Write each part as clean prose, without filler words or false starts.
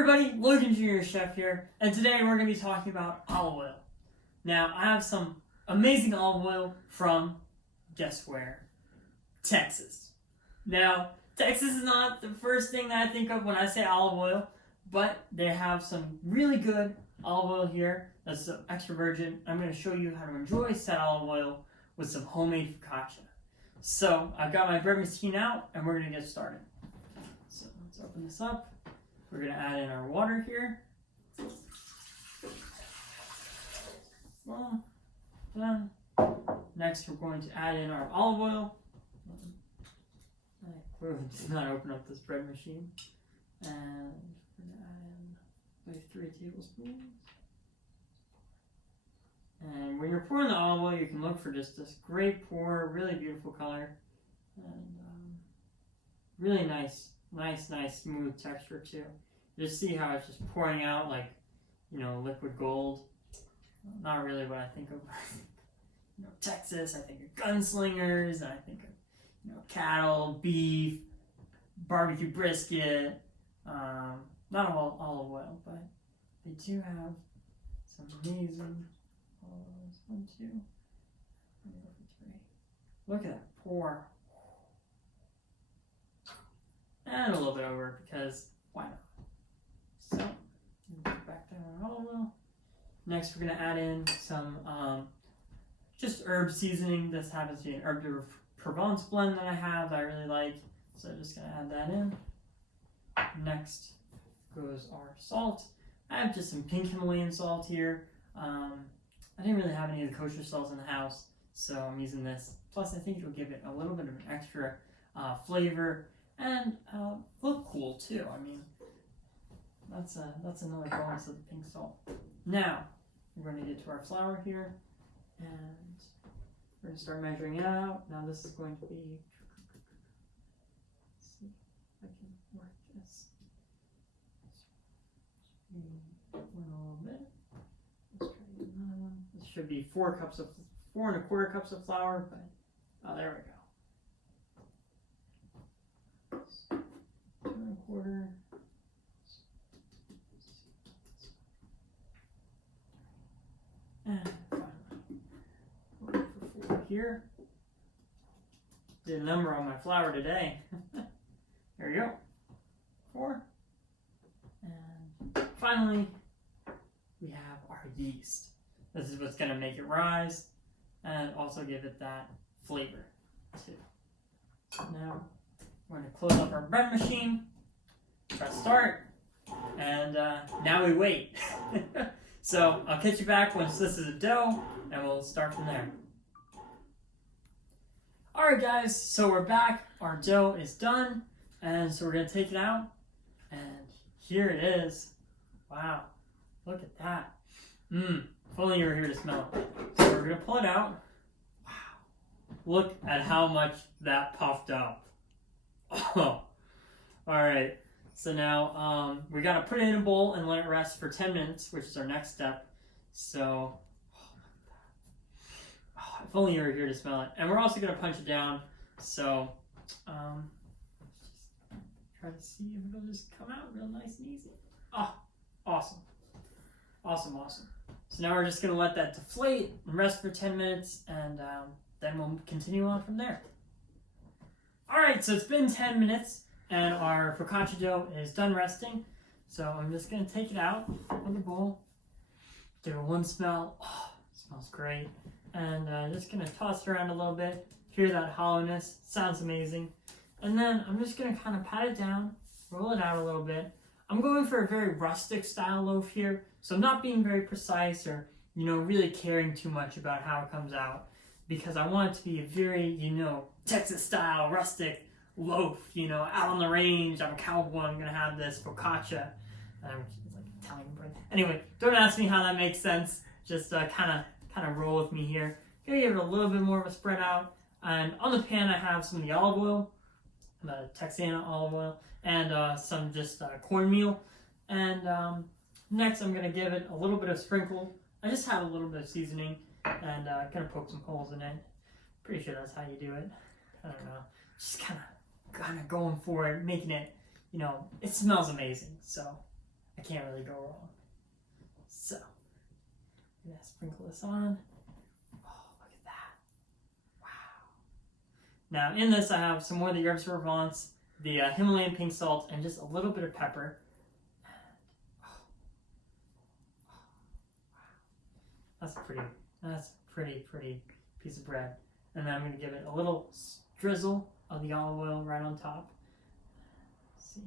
everybody, Logan Jr. Chef here, and today we're going to be talking about olive oil. Now, I have some amazing olive oil from, guess where? Texas. Now, Texas is not the first thing that I think of when I say olive oil, but they have some really good olive oil here that's extra virgin. I'm going to show you how to enjoy said olive oil with some homemade focaccia. So, I've got my bread machine out, and we're going to get started. So, let's open this up. We're going to add in our water here. Well, done. Next, we're going to add in our olive oil. I did not open up this bread machine. And we're going to add in like 3 tablespoons. And when you're pouring the olive oil, you can look for just this great pour, really beautiful color, and really nice, smooth texture too. Just see how it's just pouring out like, liquid gold. Not really what I think of. Texas, I think of gunslingers, and I think of, cattle, beef, barbecue brisket. Not all olive oil, but they do have some amazing olive oils. 1, 2, 3. Look at that pour. And a little bit over because why not? So, put back down our olive oil. Next, we're going to add in some just herb seasoning. This happens to be an herb de Provence blend that I have that I really like. So I'm just going to add that in. Next goes our salt. I have just some pink Himalayan salt here. I didn't really have any of the kosher salts in the house, so I'm using this. Plus, I think it'll give it a little bit of an extra flavor and look cool too. I mean, that's another bonus of the pink salt. Now, we're going to get to our flour here, and we're going to start measuring it out. Now, this is going to be, let's see if I can work this. One a little bit. Let's try to get another one. This should be 4 1/4 cups of flour, but oh, there we go. 2 1/4. And finally, for 4 here. Did a number on my flour today. There we go. 4. And finally, we have our yeast. This is what's going to make it rise and also give it that flavor too. So now, we're going to close up our bread machine, press start, and now we wait. So I'll catch you back once this is a dough, and we'll start from there. Alright guys, so we're back. Our dough is done, and so we're going to take it out, and here it is. Wow, look at that. If only you were here to smell it. So we're going to pull it out. Wow, look at how much that puffed up. Oh, alright. So now, we got to put it in a bowl and let it rest for 10 minutes, which is our next step. So, if only you were here to smell it. And we're also going to punch it down. So, let's just try to see if it'll just come out real nice and easy. Oh, awesome. Awesome. So now we're just going to let that deflate and rest for 10 minutes, and then we'll continue on from there. Alright, so it's been 10 minutes. And our focaccia dough is done resting. So I'm just going to take it out of the bowl. Give it one smell. Oh, it smells great. And just going to toss it around a little bit. Hear that hollowness. Sounds amazing. And then I'm just going to kind of pat it down. Roll it out a little bit. I'm going for a very rustic style loaf here. So I'm not being very precise or, really caring too much about how it comes out. Because I want it to be a very, Texas style, rustic loaf, out on the range. I'm a cowboy. I'm gonna have this focaccia, which is like Italian bread. Anyway, don't ask me how that makes sense. Just kind of roll with me here. Gonna give it a little bit more of a spread out. And on the pan, I have some of the olive oil, the Texana olive oil, and some just cornmeal. And next, I'm gonna give it a little bit of sprinkle. I just have a little bit of seasoning, and gonna poke some holes in it. Pretty sure that's how you do it. I don't know. Just kind of going for it, making it, it smells amazing. So I can't really go wrong. So, I'm gonna sprinkle this on. Oh, look at that. Wow. Now, in this, I have some more of the herbes de Provence, the Himalayan pink salt, and just a little bit of pepper. That's a pretty piece of bread. And then I'm going to give it a little drizzle of the olive oil right on top. Let's see.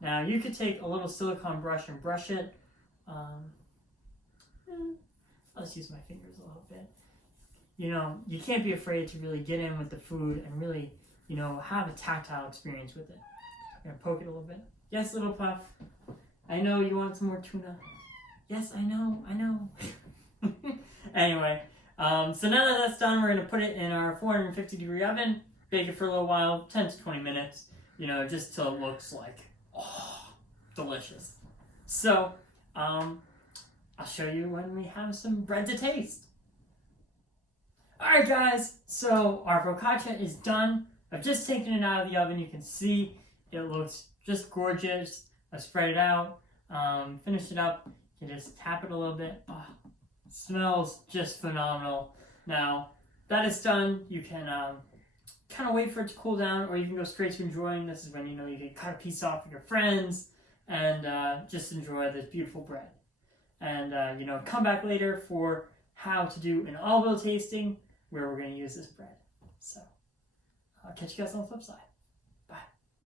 Now you could take a little silicone brush and brush it. I'll just use my fingers a little bit. You know, you can't be afraid to really get in with the food and really, you know, have a tactile experience with it. I'm going to poke it a little bit. Yes, little puff. I know you want some more tuna. Yes, I know. Anyway, so now that that's done, we're going to put it in our 450 degree oven, bake it for a little while, 10 to 20 minutes, you know, just till it looks like, oh, delicious. So, I'll show you when we have some bread to taste. Alright guys, so our focaccia is done. I've just taken it out of the oven. You can see it looks just gorgeous. I spread it out, finished it up. You can just tap it a little bit. Oh, smells just phenomenal. Now, that is done. You can kind of wait for it to cool down, or you can go straight to enjoying. This is when you know you can cut a piece off with your friends and just enjoy this beautiful bread. And you know, come back later for how to do an olive oil tasting where we're going to use this bread. So, I'll catch you guys on the flip side.